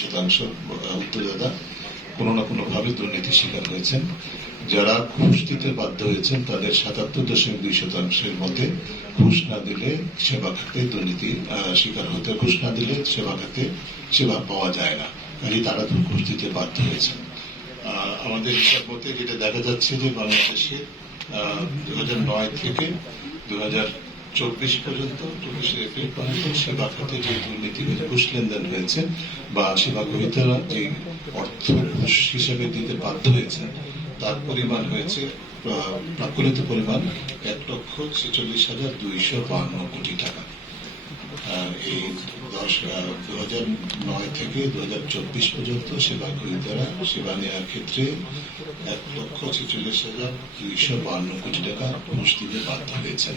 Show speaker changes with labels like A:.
A: শতাংশ উত্তরদাতা কোনো না কোনো ভাবে দুর্নীতির শিকার হয়েছেন। যারা ঘুষ দিতে বাধ্য হয়েছেন, তাদের সাতাত্তর দশমিক দুই শতাংশের মধ্যে ঘুষ না দিলে সেবা খাতে দুর্নীতি শিকার হতে, ঘুষ না দিলে সেবা খাতে সেবা পাওয়া যায় না। কাজে তারা ঘুষ দিতে বাধ্য হয়েছেন। আমাদের হিসাব মতে যেটা দেখা যাচ্ছে যে বাংলাদেশে দু নয় থেকে দু হাজার চব্বিশ পর্যন্ত চব্বিশে এপ্রিল পর্যন্ত সেবা খাতে যে দুর্নীতি হয়েছে ঘুষ লেনদেন হয়েছে বা সেবা গ্রহীতারা যে অর্থ ঘুষ হিসেবে দিতে বাধ্য হয়েছেন তার পরিমাণ হয়েছে প্রাকুলিত পরিমাণ এক লক্ষ ছেচল্লিশ হাজার দুইশো বান্ন কোটি টাকা। এই দশ দু হাজার নয় থেকে দু হাজার চব্বিশ পর্যন্ত সেবা গ্রহীতারা সেবা নেওয়ার ক্ষেত্রে এক লক্ষ ছেচল্লিশ হাজার দুইশো বান্ন কোটি টাকা ঘুষ দিতে বাধ্য হয়েছেন